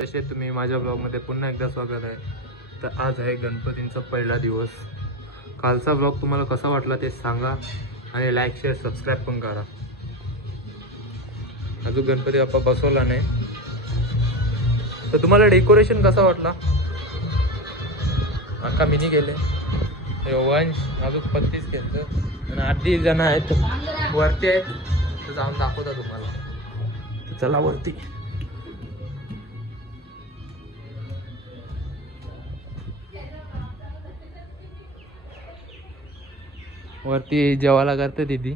कसे तुम्ही माझ्या ब्लॉगमध्ये पुन्हा एकदा स्वागत आहे. तर आज आहे गणपतींचा पहिला दिवस. कालचा ब्लॉग तुम्हाला कसा वाटला ते सांगा आणि लाईक शेअर सबस्क्राईब पण करा. अजून गणपती बाप्पा बसवला नाही. तर तुम्हाला डेकोरेशन कसा वाटला? अख्खा मिनी गेले वंश अजून 35 घेतलं आणि 8 जण आहेत वरती आहेत. तर जाऊन दाखवता तुम्हाला. तर चला वरती. वरती जेवायला करते दीदी.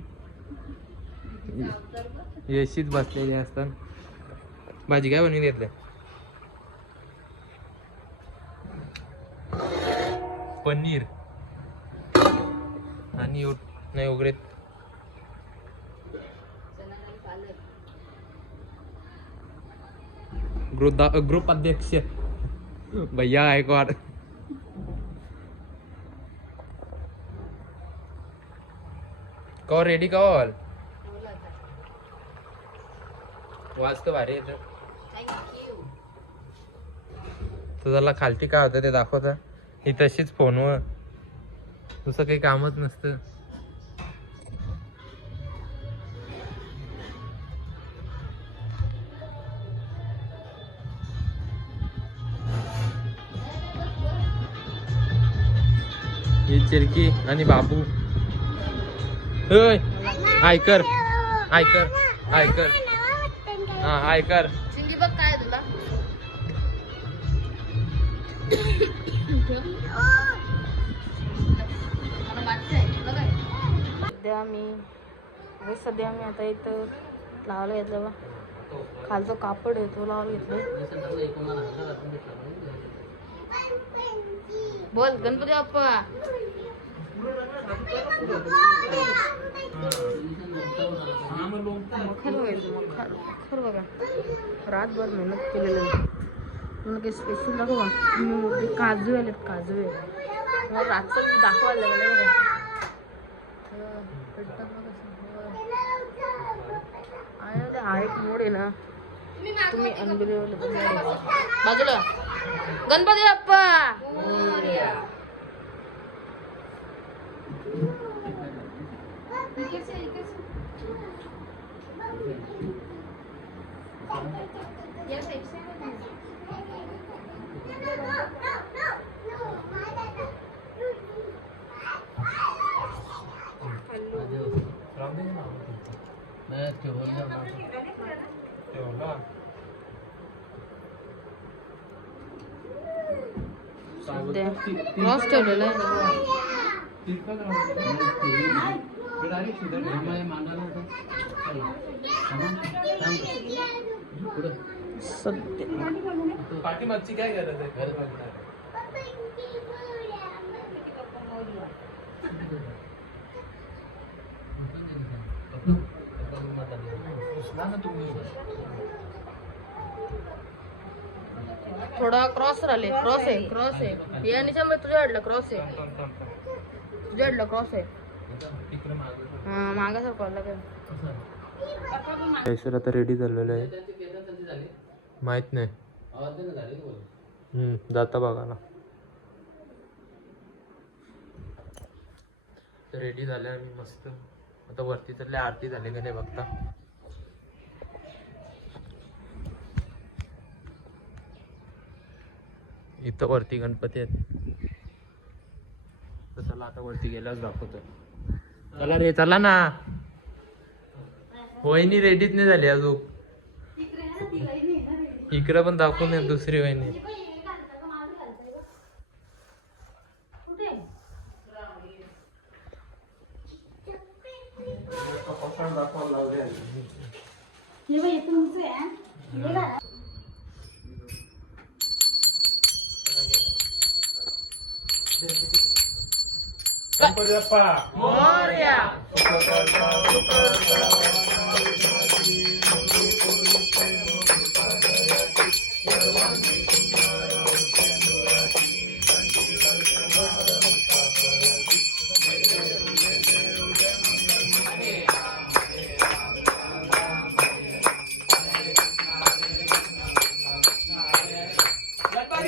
येशीच बसलेली असतात. भाजी काय बनवून घेतलं? पनीर आणि नाही वगैरे ग्रुप अध्यक्ष भैया गायकवाड. कवर रेडी कवर वाजत भारी येतं. तुझ्याला खालती काय होतं ते दाखवता. ही तशीच फोनवर तुझं काही कामच नसतं. ही चिरकी आणि बाबू. आयकर आयकर आयकर हा आयकर. सिंगी बघ काय तुला सध्या मी आता इथं लावायला घेतलं बा. खालचं कापड आहे तो लावायला घेतलं. बोल गणपती बाप्पा. मखर बघायचं मखर बघा. रातभर मेहनत केलेलं आहे. मला काही स्पेशल दाखवा. काजू आलेत काजू आहे. मला रातचं दाखवायला लागलं बघा. हा एक मोड आहे ना तुम्ही अनबिलिव्हेबल. बाजूला गणपती बाप्पा. क्रॉस ठेवलेला आहे. पाठीमागची काय गरज आहे? थोडा क्रॉस राहिले. क्रॉस आहे या निशामध्ये तुझ्या अडला क्रॉस आहे. तुझ्या अडला क्रॉस आहे. हा मागासारखं आला काय. आता रेडी झालेलं आहे. माहित नाही जाता बघायला. रेडी झाले आम्ही मस्त. आता वरती चालले. आरती झाली का नाही बघता. इथं वरती गणपती आहेत. तर चला आता वरती गेल्यास दाखवतो. चला रे चला ना. वहिनी रेडीच नाही झाली अजून. इकडं पण दाखवून येत दुसरी वहिनी. गणपती बाप्पा मोरया.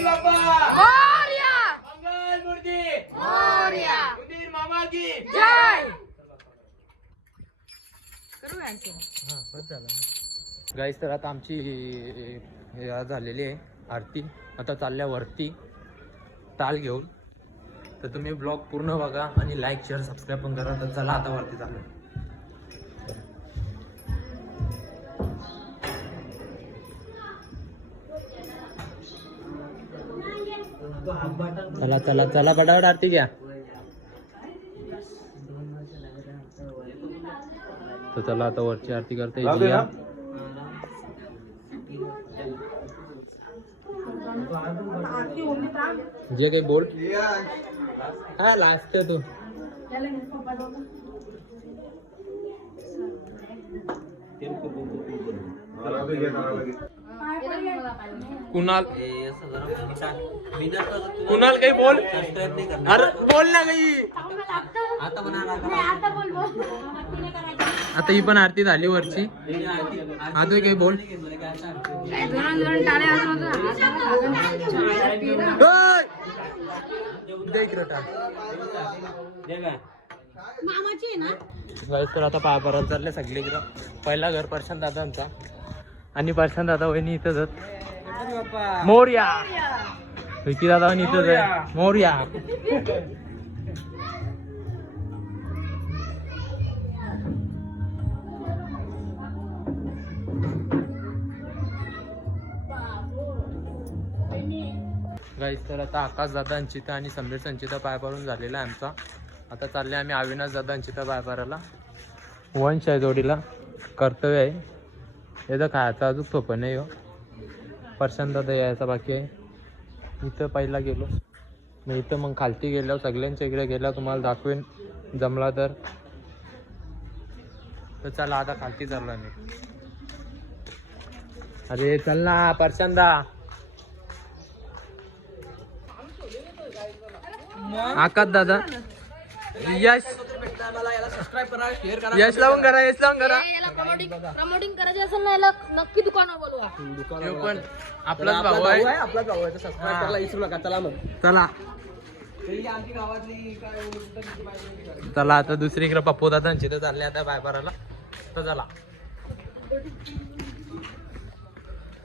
मोरया! मंगलमूर्ती मोरया! उदीर मामा की जय! करू यांचं. गाईस तर आता आमची झालेली आहे आरती. आता चालल्या वरती ताल घेऊन. तर तुम्ही ब्लॉग पूर्ण बघा आणि लाईक शेअर सबस्क्राईब पण करा. तर चला आता वरती चालू. चला चला चला पटापट आरती घ्या. तर चला आता वरची आरती करता येईल. जे काही बोल हा लास्ट तू कुणाल कुणाल काही बोल. अरे बोल ना काही. आता ही पण आरती झाली वरची. आता काही बोल. तर आता पाय परत चालले सगळे इकडं. पहिला घर प्रशांत दादांचा आणि प्रशांत दादा वहिनी इथंच. मोरया विकी दादा वहिनी इथंच आहे. मोरया गाईस. तर आता आकाश दादा अंचिता आणि समीर संचिता पाय पडून झालेला आहे आमचा. आता चालले आम्ही अविनाश दादा अंचिता पाय पारायला. वंश आहे जोडीला. कर्तव्य आहे याचा खायचा अजून सोपं नाही हो. प्रशांत दादा यायचा बाकी आहे. इथं पहिला गेलो मी. इथं मग खालती गेल्यावर सगळ्यांच्या इकडे गेला तुम्हाला दाखवेन जमला तर. चला आता खालती चाललो आम्ही. अरे चल ना प्रशांत. आकाश दादा यश यश लावून करा. यश लावून करा. प्रमोटिंग करायचं असेल ना याला नक्की दुकानावर बोलवा. पण आपलाच भाऊ आहे. आपलाच भाऊ आहे. सबस्क्राईब करायला विसरू नका. चला मग चला चला आता दुसरीकडे पप्पू दादांची तर चालले आता बायपाराला. तर चला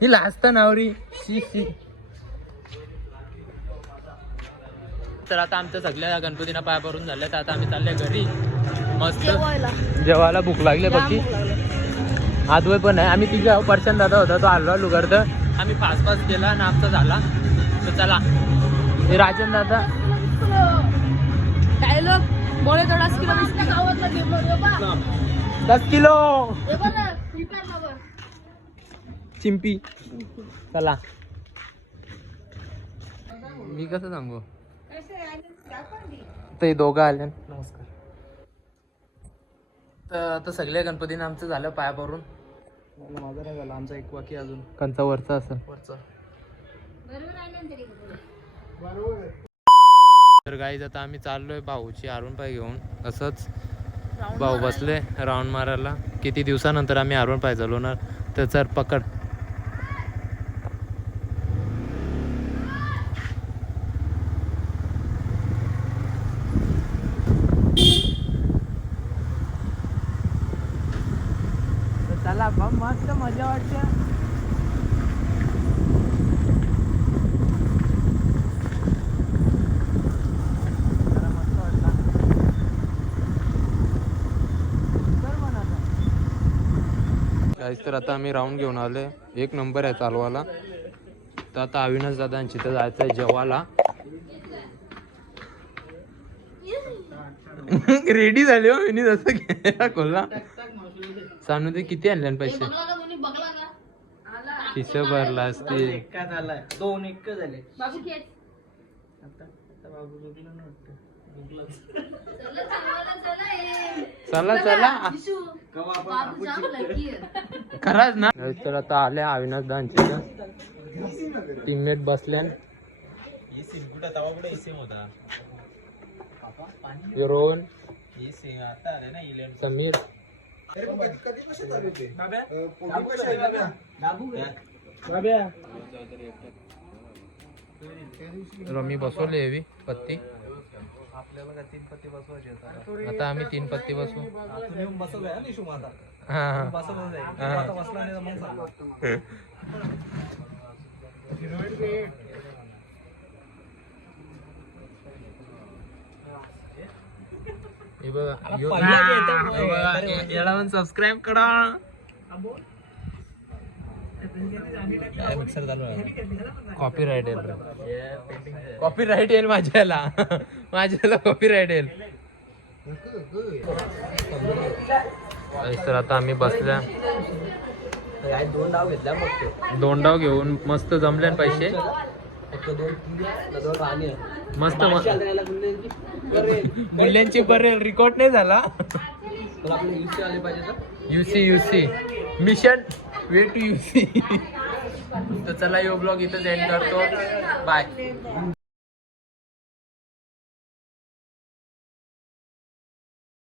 ही लाजता नावरी शी शी. तर आता आमच्या सगळ्या गणपतींना पाय भरून झाले. तर आता आम्ही चालले घरी मस्त जेवायला. भूक लागले बाकी आदवय पण आहे. आम्ही तिघे प्रशांत दादा होता तो आलो करत. आम्ही फास्ट केला आणि आमचा झाला. तर चला हे राजन दादा डायलॉग बोले तो 10 किलो 10 किलो चिंपी. चला मी कसं सांगू. ते दोघं आले. नमस्कार. तर आता सगळ्या गणपतीने आमचं झालं पाया भरून. माझा नाही झाला. आमचा एक बाकी अजून. कंचा वरचा असेल. वरचा तर गाईज आता आम्ही चाललोय भाऊची आरून पाय घेऊन. असंच भाऊ बसले राऊंड मारायला. किती दिवसानंतर आम्ही आरून पाय चालवणार. तर चल पकड. चला मस्त मजा वाटते. तर आता आम्ही राऊंड घेऊन आलोय. एक नंबर आहे चालवाला. तर आता अविनाश दादांची तर जायचं आहे जेवायला. रेडी झाली हो मी जसं घ्यायला खोलला. सांगू ते किती आणले पैसे. किस भरला असतील. काय झालाय 2 1 झाले. चला चला खरंच ना. तर आता आल्या अविनाश दांची टीममेट बसल्या. रोहन समीर तर मी बसवले हेवी पत्ती. आपल्याला काय 3 पत्ती बसवायचे आता. आता आम्ही 3 पत्ती बसवू. आता येऊन बसवलंय ना निशू आता. हा बसवलं जाईल. हा. आता बसला नाही तर मग सांगा. हे बघा पहिला घेतो. हे बघा, याला पण सबस्क्राईब करा. मिक्सर चालू आहे. कॉपीराईट येईल. कॉपीराईट येईल माझ्याला. माझ्याला कॉपीराईट येईल. तर आता आम्ही बसल्या 2 डाव घेतल्या मग 2 डाव घेऊन मस्त जमले ना पैसे. फक्त 2 राणी आहे. मस्त आपले मूल्यांची बरेल रेकॉर्ड नाही झाला. युसी आले पाहिजे तर युसी मिशन वे टू युसी. तर चला यो ब्लॉग इथं एंड करतो. बाय.